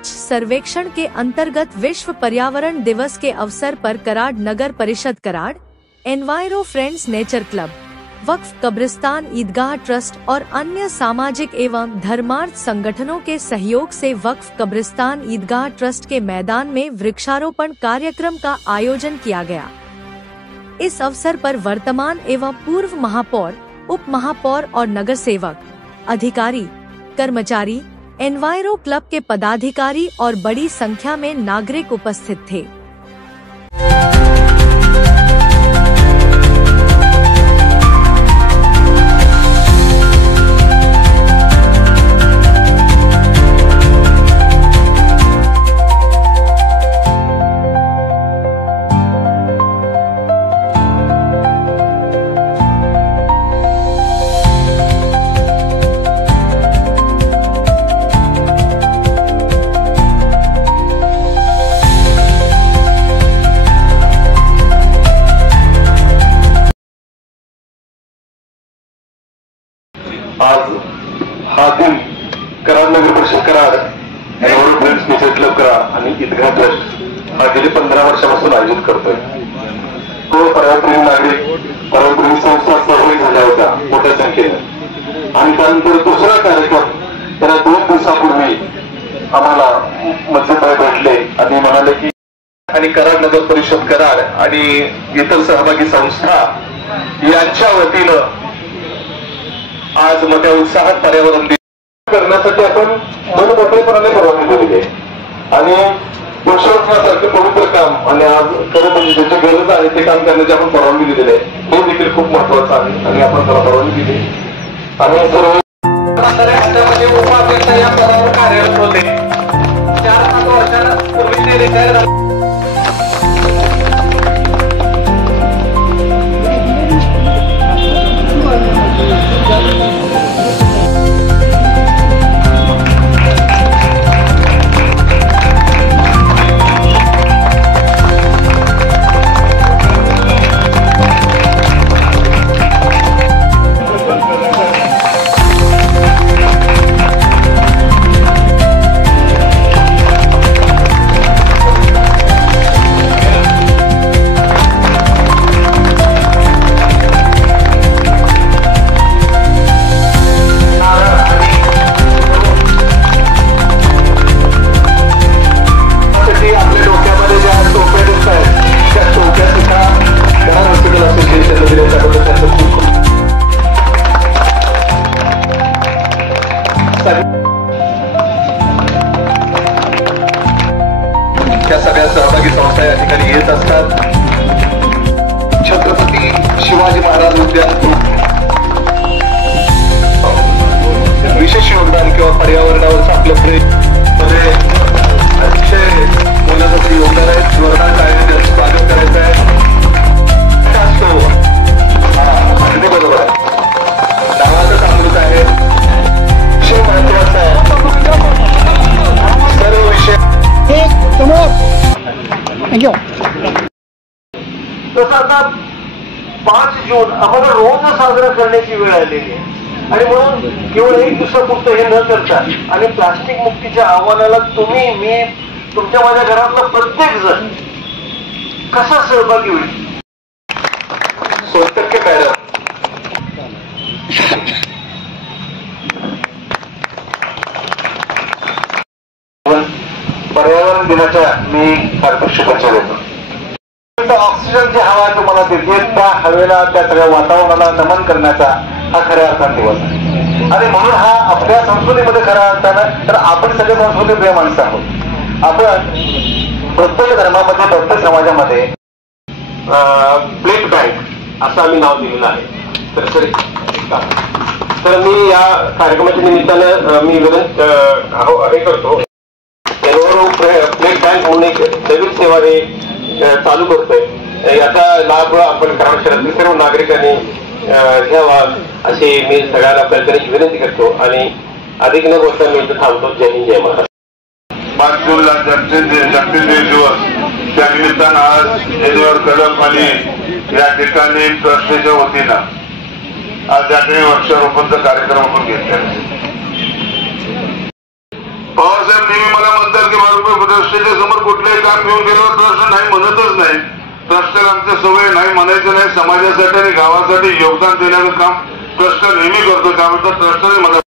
स्वच्छ सर्वेक्षण के अंतर्गत विश्व पर्यावरण दिवस के अवसर पर Karad Nagar Parishad Karad, enviro friends nature club, Waqf Kabristan Idgah trust और अन्य सामाजिक एवं धर्मार्थ संगठनों के सहयोग से वक्फ कब्रिस्तान ईदगाह ट्रस्ट के मैदान में वृक्षारोपण कार्यक्रम का आयोजन किया गया। इस अवसर पर वर्तमान एवं पूर्व महापौर, उप महापौर और नगर सेवक, अधिकारी, कर्मचारी, एनवायरो क्लब के पदाधिकारी और बड़ी संख्या में नागरिक उपस्थित थे। आज हा दिन कराड नगर परिषद Karad, enviro friends nature club Karad आणि ईदगाह ट्रस्ट हा गेले 15 वर्षापासून आयोजित करतोय। तो पर्यावरणप्रेमी नागरिक, पर्यावरणप्रेमी संस्था सहभागी झाल्या होत्या मोठ्या संख्येने आणि त्यानंतर दुसरा कार्यक्रम त्याला 2 दिवसापूर्वी आम्हाला मध्यभागी भेटले आणि म्हणाले की आणि कराड नगर परिषद कराड आणि इतर सहभागी संस्था यांच्या वतीनं आज मोठ्या उत्साहात पर्यावरण दिन करण्यासाठी आपण मनमोकळेपणाने परवानगी दिली आहे आणि वृक्षारोपणासारखे पवित्र काम आणि आज खरं म्हणजे ज्याची गरज आहे ते काम करण्याची आपण परवानगी दिलेली आहे, हे देखील खूप महत्वाचं आहे आणि आपण त्याला परवानगी दिली आणि सर्व उपाध्यक्ष या पदावर कार्यरत होते। 4-5 वर्षांपूर्वी ते रिटायर झाले। त्या सगळ्या सहभागी संस्था या ठिकाणी येत असतात। छत्रपती शिवाजी महाराज उद्यान विशेष योगदान किंवा पर्यावरणावर आपलं प्रेम अतिशय मोलाचं योगदान आहे। जोरदार टाळ्यांनी स्वागत करायचं आहे। अगदी बरोबर आहे, नावाचं अमृत आहे, विषय महत्वाचा आहे। सर्व विषय थँक्यू। तसं आता 5 जून आम्हाला रोज साजरा करण्याची वेळ आलेली आहे आणि म्हणून केवळ 1 दिवसापुरतं हे न करता आणि प्लास्टिक मुक्तीच्या आव्हानाला तुम्ही, मी, तुमच्या माझ्या घरातला प्रत्येक जण कसा सहभागी होईल? 100% मॅडम। पर्यावरण दिनाच्या मी हार्दिक शुभेच्छा देतो। ऑक्सिजन जी हवा तुम्हाला देते त्या हवेला, त्या सगळ्या वातावरणाला नमन करण्याचा हा खऱ्या अर्थाने दिवस आहे आणि म्हणून हा आपल्या संस्कृतीमध्ये खऱ्या अर्थानं, तर आपण सगळे संस्कृतीप्रिय माणसं आहोत। आपण प्रत्येक धर्मामध्ये, प्रत्येक समाजामध्ये ब्लड बँक असं आम्ही नाव दिलेलं आहे। तर मी या कार्यक्रमाच्या निमित्तानं मी हे करतो, ब्लड बँक म्हणून एक नवीन सेवा चालू करतोय। याचा लाभ आपण कराड शहरातील सर्व नागरिकांनी घ्यावा अशी मी सगळ्यांना कळकळीची विनंती करतो आणि अधिक न बोलता मी इथं थांबतो। जय हिंद, जय महाराष्ट्र। 5 जूनला जागतिक दिवस, त्या निमित्तानं आज एनवायरो क्लब आणि या ठिकाणी ट्रस्टच्या वतीनं आज या ठिकाणी वृक्षारोपणचा कार्यक्रम आपण घेतला। पवार साहेब नेहमी मला म्हणतात की ट्रस्टच्या समोर कुठलंही काम घेऊन गेल्यावर ट्रस्ट नाही म्हणतच नाही. ट्रस्टला आमच्या सवय नाही म्हणायचं नाही. समाजासाठी आणि गावासाठी योगदान देण्याचं काम ट्रस्ट नेहमी करतो. त्यामुळे ट्रस्टने मला